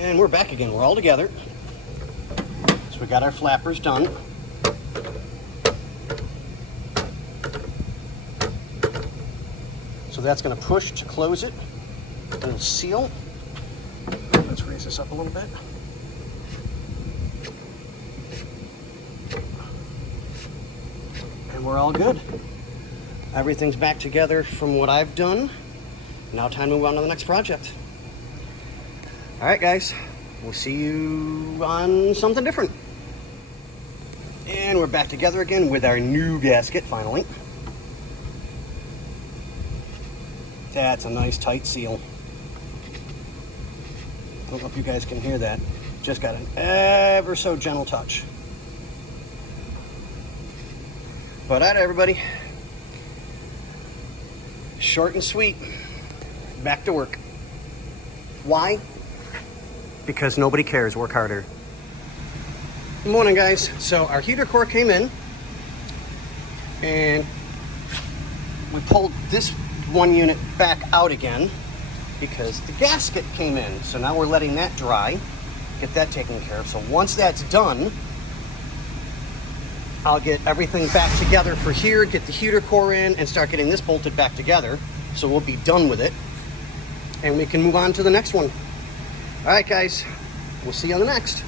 And we're back again. We're all together. So we got our flappers done. So that's going to push to close it. And it'll seal. Let's raise this up a little bit. And we're all good. Everything's back together from what I've done. Now time to move on to the next project. All right, guys, we'll see you on something different. And we're back together again with our new gasket, finally. That's a nice tight seal. I don't know if you guys can hear that. Just got an ever so gentle touch. But all right, everybody. Short and sweet. Back to work. Why? Because nobody cares. Work harder. Good morning, guys. So our heater core came in, and we pulled this one unit back out again because the gasket came in. So now we're letting that dry, get that taken care of. So once that's done, I'll get everything back together for here, get the heater core in, and start getting this bolted back together. So we'll be done with it, and we can move on to the next one. All right, guys, we'll see you on the next.